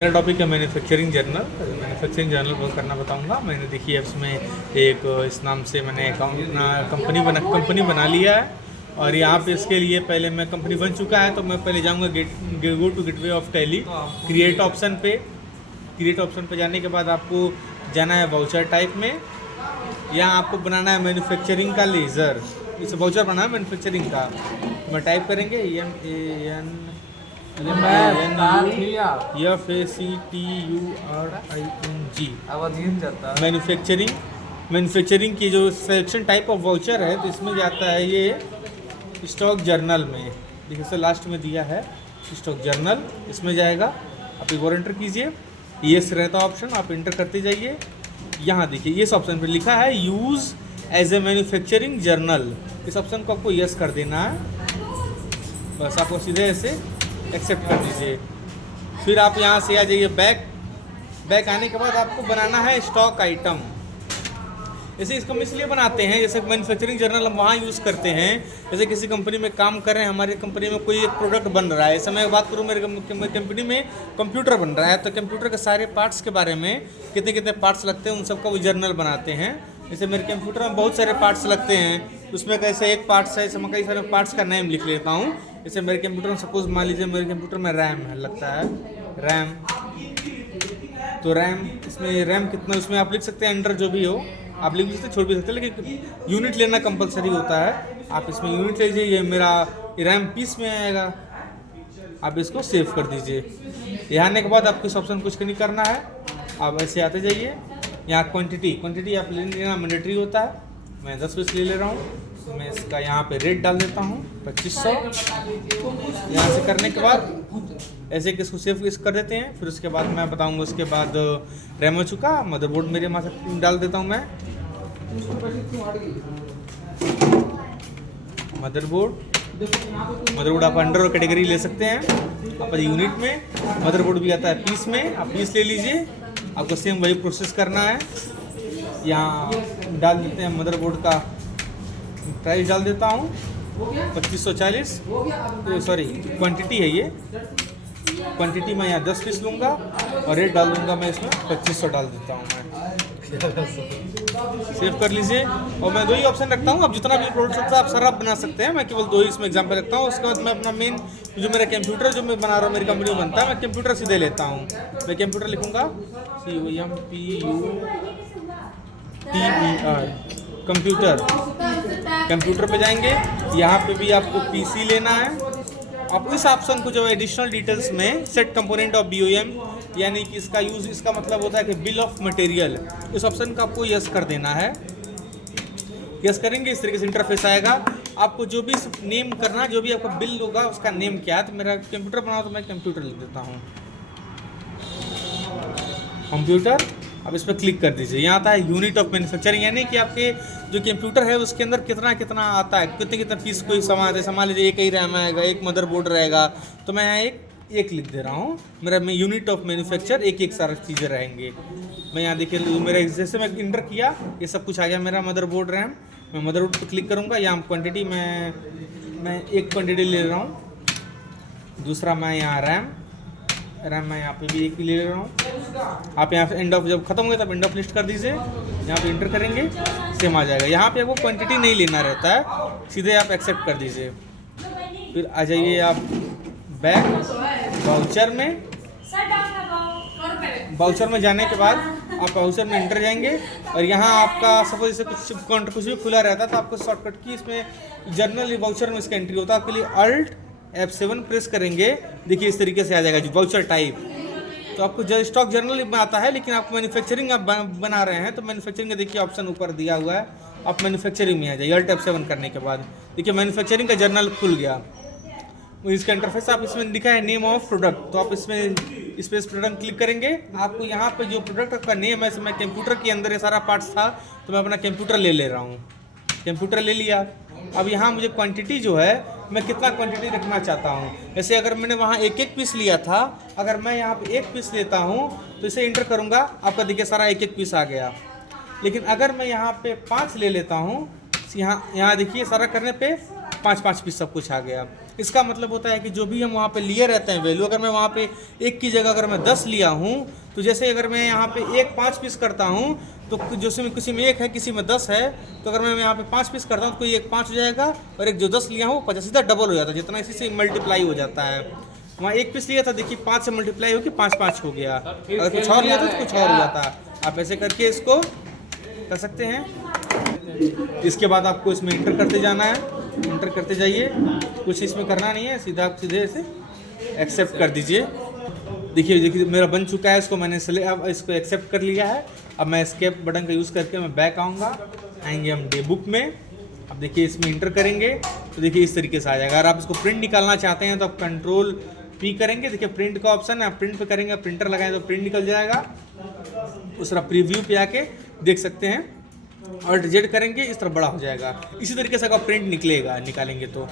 मेरा टॉपिक है manufacturing journal. Manufacturing journal को करना बताऊंगा। मैंने देखिए इसमें एक इस नाम से मैंने कंपनी बना लिया है और यहाँ पे इसके लिए पहले मैं कंपनी बन चुका है तो मैं पहले जाऊँगा go to gateway of Tally create option पे। क्रिएट ऑप्शन पे जाने के बाद आपको जाना है वाउचर टाइप में। यहाँ आपको बनाना है मैन्युफैक्चरिंग का लेज़र, इसे वाउचर बनाना है मैन्युफैक्चरिंग का। मैं टाइप करेंगे MANFACTURING मैन्युफैक्चरिंग की जो सिलेक्शन टाइप ऑफ वाउचर है तो इसमें जाता है ये स्टॉक जर्नल में। देखिए इसे लास्ट में दिया है स्टॉक जर्नल, इसमें जाएगा। आप एक और एंटर कीजिए, यस रहता ऑप्शन, आप एंटर करते जाइए। यहाँ देखिए इस ऑप्शन पे लिखा है use as a manufacturing journal, इस ऑप्शन को आपको यस कर देना है। बस आपको सीधे ऐसे एक्सेप्ट कर दीजिए। फिर आप यहाँ से आ जाइए बैक आने के बाद आपको बनाना है स्टॉक आइटम। जैसे इसको हम इसलिए बनाते हैं, जैसे मैन्युफैक्चरिंग जर्नल हम वहाँ यूज़ करते हैं। जैसे किसी कंपनी में काम कर रहे हैं, हमारी कंपनी में कोई एक प्रोडक्ट बन रहा है। ऐसे मैं बात करूँ मेरे कंपनी में कंप्यूटर बन रहा है तो कंप्यूटर के सारे पार्ट्स के बारे में कितने कितने पार्ट्स लगते हैं उन सबका वो जर्नल बनाते हैं। जैसे मेरे कंप्यूटर में बहुत सारे पार्ट्स लगते हैं, उसमें कैसे एक पार्ट्स है, मैं कई सारे पार्ट्स का नेम लिख लेता हूँ। जैसे मेरे कंप्यूटर में सपोज मान लीजिए मेरे कंप्यूटर में रैम है, लगता है रैम, तो रैम, इसमें रैम कितना उसमें आप लिख सकते हैं, अंडर जो भी हो आप लिख भी सकते, छोड़ भी सकते हैं, लेकिन यूनिट लेना कंपलसरी होता है। आप इसमें यूनिट लीजिए, ये मेरा रैम पीस में आएगा, आप इसको सेव कर दीजिए। यहाँ आने के बाद आपको इस ऑप्शन कुछ नहीं करना है, आप ऐसे आते जाइए। यहाँ क्वांटिटी आप लेना मैंडेटरी होता है। मैं 10 पीस ले रहा हूँ, तो मैं इसका यहाँ पे रेट डाल देता हूँ 2500। यहाँ से करने के बाद ऐसे कि इसको सेव कर देते हैं। फिर उसके बाद मैं बताऊँगा, उसके बाद रैम हो चुका, मदरबोर्ड मेरे वहाँ से डाल देता हूँ मैं। मदरबोर्ड आप अंडर और कैटेगरी ले सकते हैं। आप यूनिट में मदरबोर्ड भी आता है पीस में, आप पीस ले लीजिए। आपको सेम वही प्रोसेस करना है। यहाँ डाल देते हैं मदरबोर्ड का प्राइस डाल देता हूँ 2540, सॉरी क्वांटिटी है ये, क्वांटिटी मैं यहाँ 10 पीस लूँगा और रेट डाल दूँगा मैं इसमें 2500 डाल देता हूँ मैं। सेव कर लीजिए। और मैं 2 ही ऑप्शन रखता हूँ, आप जितना भी प्रोडक्ट होता है आप सारा बना सकते हैं, मैं केवल 2 ही इसमें एग्जाम्पल रखता हूँ। उसके बाद मैं अपना मेन जो मेरा कंप्यूटर जो मैं बना रहा हूँ, मेरी कंपनी में बनता है, मैं कंप्यूटर सीधे लेता हूँ। मैं कंप्यूटर लिखूँगा COMPUTER, कंप्यूटर पे जाएंगे। यहाँ पे भी आपको पीसी लेना है। आप इस ऑप्शन को जो एडिशनल डिटेल्स में सेट कंपोनेंट ऑफ BOM, यानी कि इसका यूज़, इसका मतलब होता है कि बिल ऑफ मटेरियल, इस ऑप्शन का आपको यस कर देना है। यस करेंगे, इस तरीके से इंटरफेस आएगा। आपको जो भी नेम करना, जो भी आपका बिल होगा उसका नेम क्या है, तो मेरा कंप्यूटर बनाओ तो मैं कंप्यूटर लिख देता हूँ कंप्यूटर। अब इस पर क्लिक कर दीजिए। यहाँ आता है यूनिट ऑफ मैन्युफैक्चरिंग, यानी कि आपके जो कंप्यूटर है उसके अंदर कितना कितना आता है, कितने कितने पीस कोई सामान है। मान लीजिए एक ही रैम आएगा, एक मदरबोर्ड रहेगा, तो मैं यहाँ एक लिख दे रहा हूँ। मेरा यूनिट ऑफ मैन्युफैक्चर एक सारा चीज़ें रहेंगे। मैं यहाँ देखिए मेरा जैसे मैं इंटर किया ये सब कुछ आ गया मेरा मदरबोर्ड रैम। मैं मदरबोर्ड पर क्लिक करूँगा। यहाँ क्वान्टिटी मैं एक क्वान्टिटी ले रहा हूँ। दूसरा मैं यहाँ रैम मैं यहाँ पे भी एक ही ले रहा हूँ। आप यहाँ पे एंड ऑफ जब खत्म हो गया तब एंड ऑफ लिस्ट कर दीजिए। यहाँ पे इंटर करेंगे, सेम आ जाएगा। यहाँ पे आपको क्वांटिटी नहीं लेना रहता है, सीधे आप एक्सेप्ट कर दीजिए। फिर आ जाइए आप बैक वाउचर में जाने के बाद आप वाउचर में इंटर जाएंगे और यहाँ आपका सपोज जैसे कुछ भी खुला रहता है तो आपको शॉर्टकट की इसमें जर्नल वाउचर में इसका एंट्री होता है। आपके लिए Alt F7 प्रेस करेंगे, देखिए इस तरीके से आ जाएगा जो वाउचर टाइप। तो आपको जो स्टॉक जर्नल में आता है, लेकिन आपको मैन्युफैक्चरिंग आप बना रहे हैं तो मैन्युफैक्चरिंग का देखिए ऑप्शन ऊपर दिया हुआ है, आप मैन्युफैक्चरिंग में आ जाइए। Alt F7 करने के बाद देखिए मैन्युफैक्चरिंग का जर्नल खुल गया। इसका इंटरफेस आप इसमें लिखा है नेम ऑफ प्रोडक्ट, तो आप इसमें स्पेस प्रोडक्ट क्लिक करेंगे। आपको यहाँ पे जो प्रोडक्ट का नेम है, मैं कंप्यूटर के अंदर ये सारा पार्ट्स था तो मैं अपना कंप्यूटर ले रहा हूँ। कंप्यूटर ले लिया। अब यहाँ मुझे क्वांटिटी जो है मैं कितना क्वांटिटी रखना चाहता हूँ। जैसे अगर मैंने वहाँ एक पीस लिया था, अगर मैं यहाँ पे 1 पीस लेता हूँ तो इसे इंटर करूँगा, आपका देखिए सारा एक पीस आ गया। लेकिन अगर मैं यहाँ पे 5 ले लेता हूँ, यहाँ देखिए सारा करने पे 5 पीस सब कुछ आ गया। इसका मतलब होता है कि जो भी हम वहाँ पे लिए रहते हैं वैल्यू, अगर मैं वहाँ पे 1 की जगह अगर मैं 10 लिया हूँ, तो जैसे अगर मैं यहाँ पे 1 5 पीस करता हूँ, तो जैसे में किसी में 1 है किसी में 10 है, तो अगर मैं यहाँ पे 5 पीस करता हूँ तो कोई 1 5 हो जाएगा, और एक जो 10 लिया हूँ 50 सीधा डबल हो जाता है, जितना इसी से मल्टीप्लाई हो जाता है। वहाँ 1 पीस लिया था, देखिए 5 से मल्टीप्लाई होकर 5 5 हो गया, अगर कुछ और लिया था तो कुछ और हो जाता। आप ऐसे करके इसको कर सकते हैं। इसके बाद आपको इसमें इंटर करते जाना है, इंटर करते जाइए, कुछ इसमें करना नहीं है, सीधा आप सीधे इसे एक्सेप्ट कर दीजिए। देखिए मेरा बन चुका है, इसको मैंने अब इसको एक्सेप्ट कर लिया है। अब मैं एस्केप बटन का यूज़ करके मैं बैक आऊँगा, आएंगे हम डे बुक में। अब देखिए इसमें इंटर करेंगे तो देखिए इस तरीके से आ जाएगा। अगर आप इसको प्रिंट निकालना चाहते हैं तो आप कंट्रोल P करेंगे, देखिए प्रिंट का ऑप्शन है, आप प्रिंट पे करेंगे, प्रिंटर लगाएं तो प्रिंट निकल जाएगा। उस तरह प्रीव्यू पे आके देख सकते हैं, और Z करेंगे इस तरह बड़ा हो जाएगा। इसी तरीके से अगर प्रिंट निकलेगा निकालेंगे तो